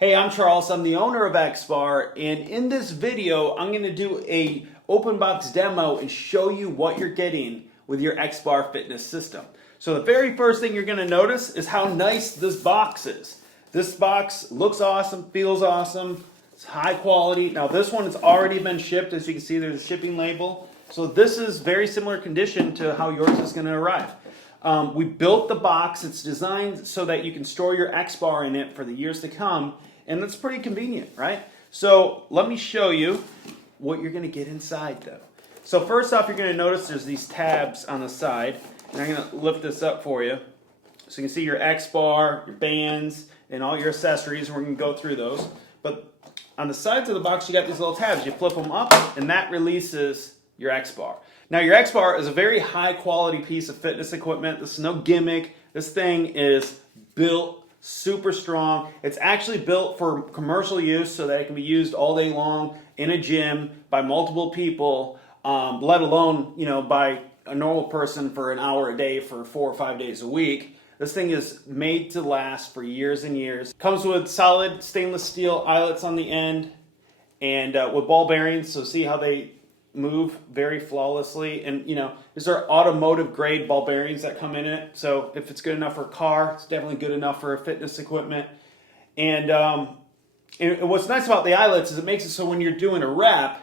Hey, I'm Charles. I'm the owner of XBAR, and in this video, I'm going to do a open box demo and show you what you're getting with your XBAR Fitness System. So the very first thing you're going to notice is how nice this box is. This box looks awesome, feels awesome, it's high quality. Now this one has already been shipped. As you can see, there's a shipping label. So this is very similar condition to how yours is going to arrive. We built the box. It's designed so that you can store your XBAR in it for the years to come. And that's pretty convenient, right? So let me show you what you're going to get inside though. So first off, you're going to notice there's these tabs on the side. And I'm going to lift this up for you. So you can see your XBAR, your bands, and all your accessories. And we're going to go through those. But on the sides of the box, you got these little tabs. You flip them up, and that releases your XBAR. Now your XBAR is a very high quality piece of fitness equipment. This is no gimmick. This thing is built super strong. It's actually built for commercial use so that it can be used all day long in a gym by multiple people, let alone, by a normal person for an hour a day for 4 or 5 days a week. This thing is made to last for years and years. Comes with solid stainless steel eyelets on the end and with ball bearings, so see how they move very flawlessly. And these are automotive grade ball bearings that come in it, so if it's good enough for a car, it's definitely good enough for fitness equipment. And what's nice about the eyelets is it makes it so when you're doing a rep,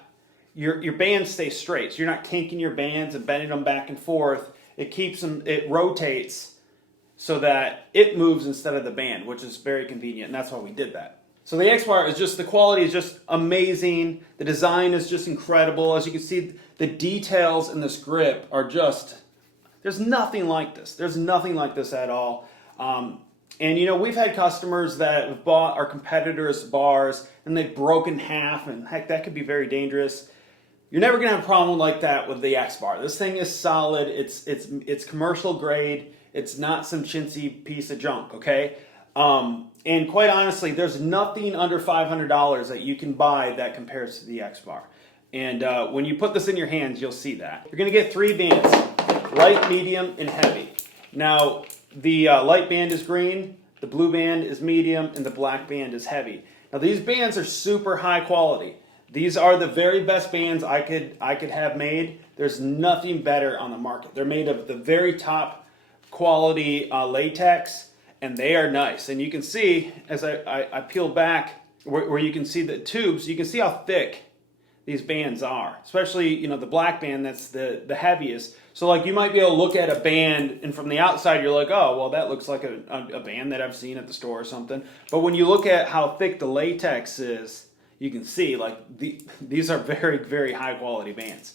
your bands stay straight, so you're not kinking your bands and bending them back and forth. It keeps them, it rotates so that it moves instead of the band, which is very convenient, and that's why we did that. So the XBAR is the quality is just amazing. The design is just incredible. As you can see, the details in this grip are there's nothing like this. There's nothing like this at all. And we've had customers that have bought our competitors' bars and they've broken half, and heck, that could be very dangerous. You're never gonna have a problem like that with the XBAR. This thing is solid. It's commercial grade. It's not some chintzy piece of junk, okay? And quite honestly, there's nothing under $500 that you can buy that compares to the XBAR. And when you put this in your hands, you'll see that. You're going to get 3 bands, light, medium, and heavy. Now, the light band is green, the blue band is medium, and the black band is heavy. Now, these bands are super high quality. These are the very best bands I could have made. There's nothing better on the market. They're made of the very top quality latex. And they are nice. And you can see, as I peel back, where you can see the tubes, you can see how thick these bands are. Especially, the black band, that's the heaviest. So, you might be able to look at a band, and from the outside, you're like, oh, well, that looks like a band that I've seen at the store or something. But when you look at how thick the latex is, you can see, these are very, very high-quality bands.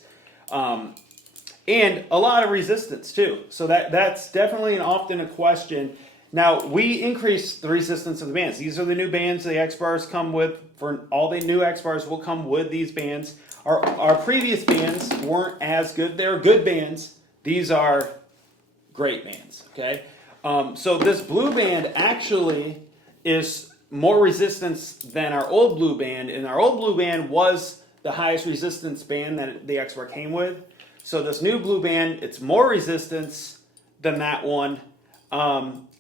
And a lot of resistance, too. So that's definitely often a question. Now, we increased the resistance of the bands. These are the new bands the XBARs come with. For all the new XBARs will come with these bands. Our previous bands weren't as good. They're good bands. These are great bands, okay? So this blue band actually is more resistance than our old blue band. And our old blue band was the highest resistance band that the XBAR came with. So this new blue band, it's more resistance than that one.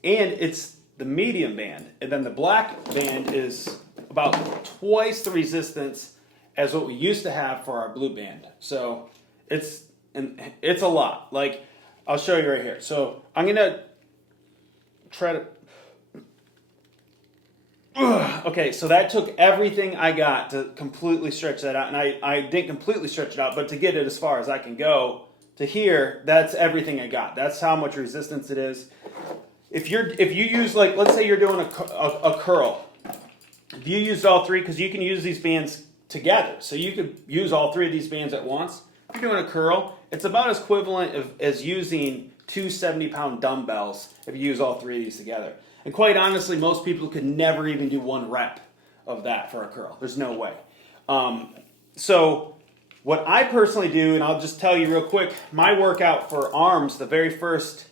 And it's the medium band. And then the black band is about twice the resistance as what we used to have for our blue band. So it's a lot. I'll show you right here. So I'm going to try to... Okay, so that took everything I got to completely stretch that out. And I didn't completely stretch it out, but to get it as far as I can go to here, that's everything I got. That's how much resistance it is. If you use, let's say you're doing a curl. If you used all 3, because you can use these bands together, so you could use all 3 of these bands at once. If you're doing a curl, it's about as equivalent as using 2 70-pound dumbbells if you use all 3 of these together. And quite honestly, most people could never even do 1 rep of that for a curl. There's no way. So what I personally do, and I'll just tell you real quick, my workout for arms, the very first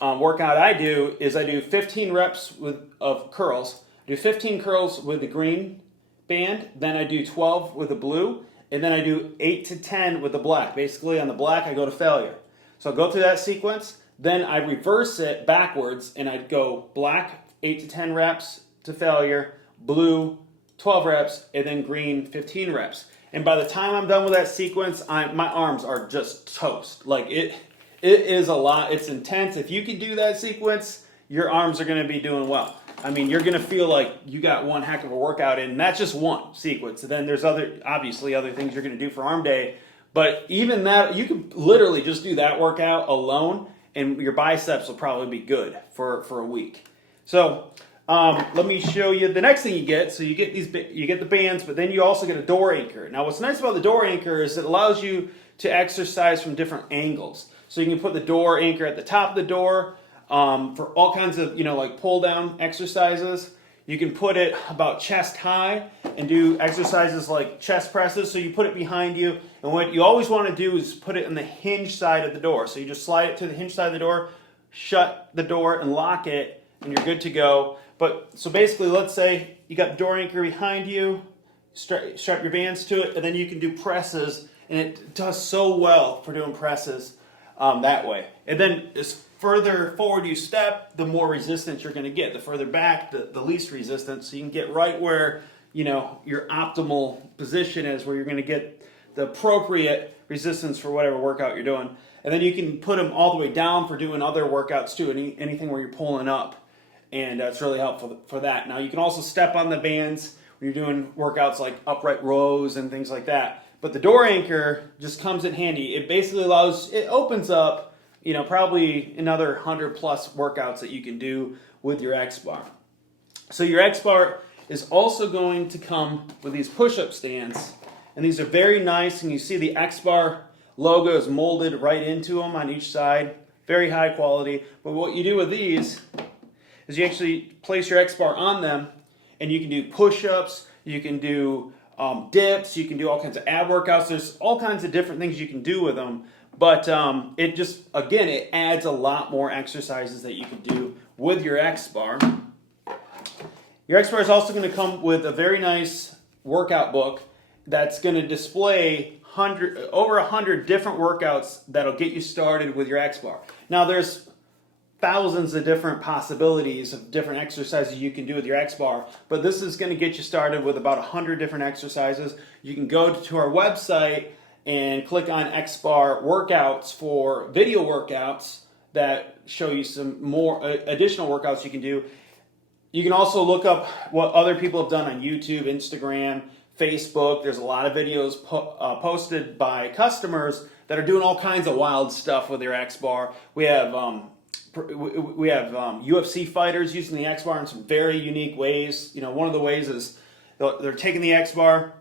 workout I do is I do 15 reps of curls. I do 15 curls with the green band, then I do 12 with the blue, and then I do 8 to 10 with the black. Basically on the black I go to failure. So I'll go through that sequence, then I reverse it backwards and I'd go black 8 to 10 reps to failure, blue 12 reps, and then green 15 reps. And by the time I'm done with that sequence, my arms are just toast. Like it is a lot. It's intense. If you can do that sequence, your arms are going to be doing well. I mean, you're going to feel like you got one heck of a workout in, and that's just one sequence. And then there's obviously other things you're going to do for arm day. But even that, you can literally just do that workout alone, and your biceps will probably be good for a week. So let me show you the next thing you get. So you get the bands, but then you also get a door anchor. Now, what's nice about the door anchor is it allows you to exercise from different angles. So you can put the door anchor at the top of the door for all kinds of, like pull down exercises. You can put it about chest high and do exercises like chest presses. So you put it behind you. And what you always want to do is put it on the hinge side of the door. So you just slide it to the hinge side of the door, shut the door and lock it, and you're good to go. But so basically, let's say you got the door anchor behind you, strap your bands to it, and then you can do presses. And it does so well for doing presses that way. And then as further forward you step, the more resistance you're going to get. The further back, the least resistance. So you can get right where your optimal position is, where you're going to get the appropriate resistance for whatever workout you're doing. And then you can put them all the way down for doing other workouts too, anything where you're pulling up. And it's really helpful for that. Now you can also step on the bands when you're doing workouts like upright rows and things like that. But the door anchor just comes in handy. It basically opens up probably another 100 plus workouts that you can do with your XBAR. So your XBAR is also going to come with these push-up stands. And these are very nice, and you see the XBAR logo is molded right into them on each side. Very high quality. But what you do with these is you actually place your XBAR on them, and you can do push-ups, you can do dips, you can do all kinds of ab workouts. There's all kinds of different things you can do with them. But it adds a lot more exercises that you can do with your XBAR. Your XBAR is also going to come with a very nice workout book that's going to display over 100 different workouts that'll get you started with your XBAR. Now, there's thousands of different possibilities of different exercises you can do with your XBAR, but this is going to get you started with about 100 different exercises. You can go to our website and click on XBAR workouts for video workouts that show you some more additional workouts you can do. You can also look up what other people have done on YouTube, Instagram, Facebook. There's a lot of videos posted by customers that are doing all kinds of wild stuff with their XBAR. We have UFC fighters using the XBAR in some very unique ways. One of the ways is they're taking the XBAR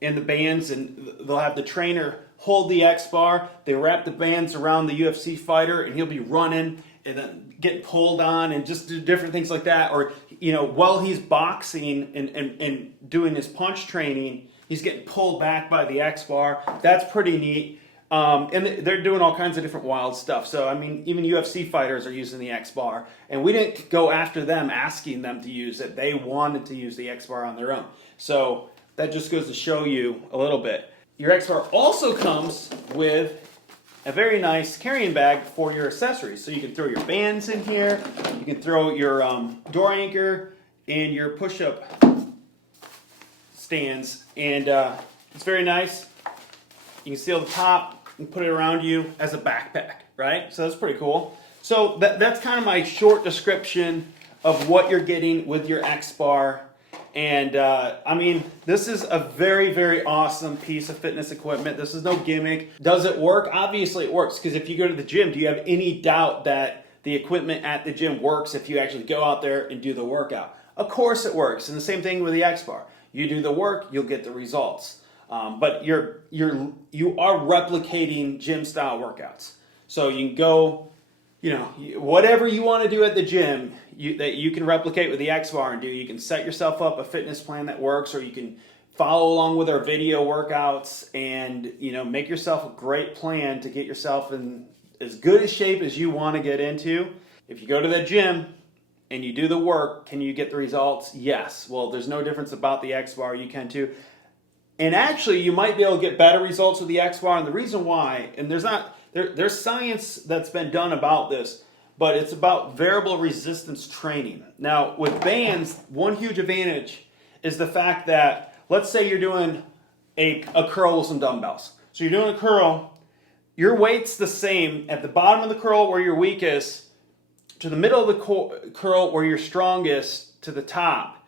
in the bands, and they'll have the trainer hold the XBAR. They wrap the bands around the UFC fighter, and he'll be running and then getting pulled on and just do different things like that. Or while he's boxing and doing his punch training, he's getting pulled back by the XBAR. That's pretty neat. And they're doing all kinds of different wild stuff. So, I mean, even UFC fighters are using the XBAR. And we didn't go after them asking them to use it. They wanted to use the XBAR on their own. So that just goes to show you a little bit. Your XBAR also comes with a very nice carrying bag for your accessories. So you can throw your bands in here. You can throw your door anchor and your push-up stands. And it's very nice. You can seal the top and put it around you as a backpack, right? So that's pretty cool. So that's kind of my short description of what you're getting with your XBAR. And I mean, this is a very, very awesome piece of fitness equipment. This is no gimmick. Does it work? Obviously it works, because if you go to the gym, do you have any doubt that the equipment at the gym works if you actually go out there and do the workout? Of course it works. And the same thing with the XBAR. You do the work, you'll get the results. But you are replicating gym style workouts. So you can go, whatever you want to do at the gym that you can replicate with the XBAR and do. You can set yourself up a fitness plan that works, or you can follow along with our video workouts and make yourself a great plan to get yourself in as good a shape as you want to get into. If you go to the gym and you do the work, can you get the results? Yes. Well, there's no difference about the XBAR. You can too. And actually, you might be able to get better results with the XBAR, and the reason why, and there's science that's been done about this, but it's about variable resistance training. Now, with bands, one huge advantage is the fact that, let's say you're doing a curl with some dumbbells. So you're doing a curl, your weight's the same at the bottom of the curl where you're weakest, to the middle of the curl where you're strongest, to the top.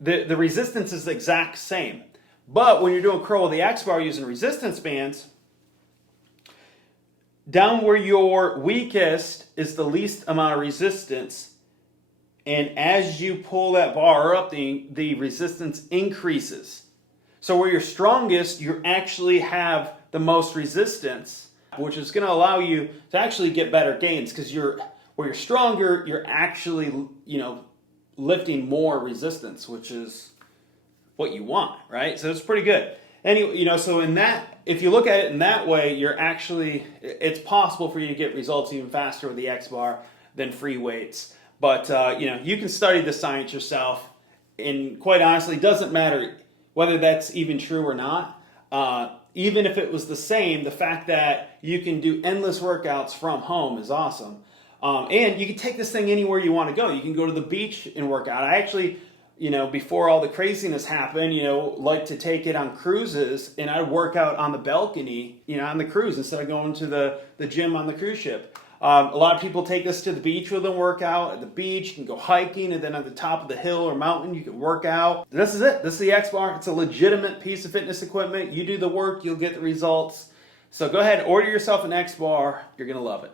The resistance is the exact same. But when you're doing curl with the XBAR using resistance bands, down where you're weakest is the least amount of resistance. And as you pull that bar up, the resistance increases. So where you're strongest, you actually have the most resistance, which is going to allow you to actually get better gains, because where you're stronger, you're actually, lifting more resistance, which is what you want, right? So it's pretty good. Anyway, so in that, if you look at it in that way, it's possible for you to get results even faster with the XBAR than free weights. But, you can study the science yourself, and quite honestly, it doesn't matter whether that's even true or not. Even if it was the same, the fact that you can do endless workouts from home is awesome. And you can take this thing anywhere you want to go. You can go to the beach and work out. I actually, before all the craziness happened, like to take it on cruises, and I'd work out on the balcony, on the cruise instead of going to the gym on the cruise ship. A lot of people take this to the beach with them, work out at the beach. You can go hiking, and then at the top of the hill or mountain, you can work out. This is it. This is the XBAR. It's a legitimate piece of fitness equipment. You do the work, you'll get the results. So go ahead and order yourself an XBAR. You're going to love it.